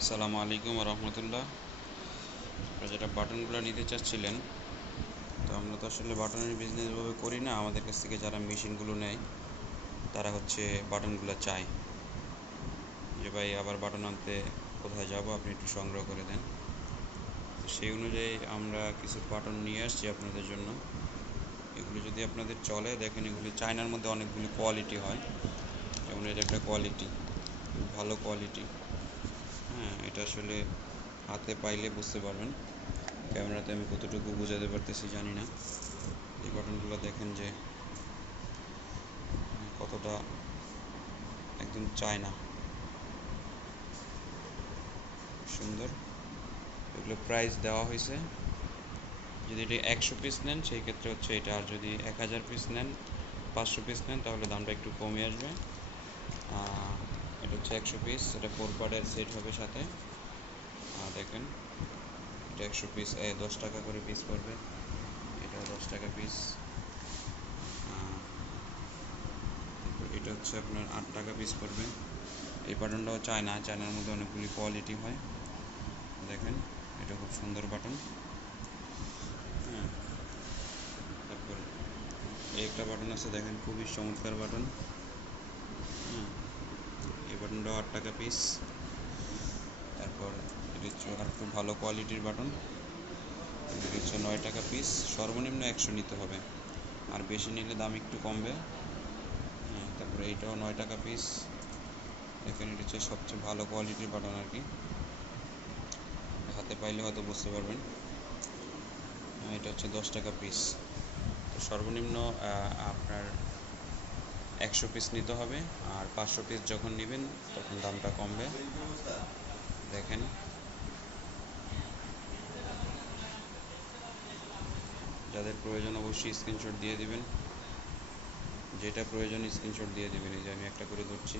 আসসালামু আলাইকুম রহমতুল্লাহ। আপনারা যেটা বাটনগুলো নিতে চাচ্ছিলেন, তো আমরা তো আসলে বাটনের বিজনেস এভাবে করি না, আমাদের কাছ থেকে যারা মেশিনগুলো নেয়, তারা হচ্ছে বাটনগুলো চায়। যে ভাই, আবার বাটন আনতে কোথায় যাব? আপনি একটু সংগ্রহ করে দেন। সেই অনুযায়ী আমরা কিছু বাটন নিয়ে আসছি আপনাদের জন্য। এগুলো যদি আপনাদের চলে, দেখেন এগুলি চায়নার মধ্যে অনেকগুলি কোয়ালিটি হয়। যেমন এটা একটা কোয়ালিটি ভালো কোয়ালিটি হ্যাঁ এটা আসলে হাতে পাইলে বুঝতে পারবেন। ক্যামেরাতে আমি কতটুকু বোঝাতে পারতেছি জানি না। এই বাটনগুলো দেখেন যে কতটা একদম চায় না সুন্দর। এগুলো প্রাইস দেওয়া হয়েছে। যদি এটা একশো পিস নেন, সেই ক্ষেত্রে হচ্ছে এটা। আর যদি এক হাজার পিস নেন, পাঁচশো পিস নেন, তাহলে দামটা একটু কমে আসবে। হচ্ছে একশো পিস এটা ফোর পার্টের সেট হবে সাথে। দেখেন, এটা একশো পিস দশ টাকা করে পিস পড়বে। এটা দশ টাকা পিস এটা হচ্ছে আপনার আট টাকা পিস পড়বে। এই বাটনটাও চায়না চায়নার মধ্যে অনেকগুলি কোয়ালিটি হয়। দেখেন, এটা খুব সুন্দর বাটন হ্যাঁ তারপর এই একটা বাটন আছে, দেখেন, খুবই চমৎকার বাটন হ্যাঁ এই বাটনটাও আট টাকা পিস তারপর এটা একটু ভালো কোয়ালিটির বাটন এটা হচ্ছে নয় টাকা পিস সর্বনিম্ন একশো নিতে হবে। আর বেশি নিলে দাম একটু কমবে। হ্যাঁ তারপরে এইটাও নয় টাকা পিস দেখেন, এটা হচ্ছে সবচেয়ে ভালো কোয়ালিটির বাটন আর কি। হাতে পাইলে হয়তো বুঝতে পারবেন। এটা হচ্ছে দশ টাকা পিস তো সর্বনিম্ন আপনার একশো পিস নিতে হবে আর পাঁচশো পিস যখন নেবেন, তখন দামটা কমবে। দেখেন। যাদের প্রয়োজন অবশ্যই স্ক্রিনশট দিয়ে দিবেন। যেটা প্রয়োজন স্ক্রিনশট দিয়ে দিবেন। এই যে আমি একটা করে ধরছি।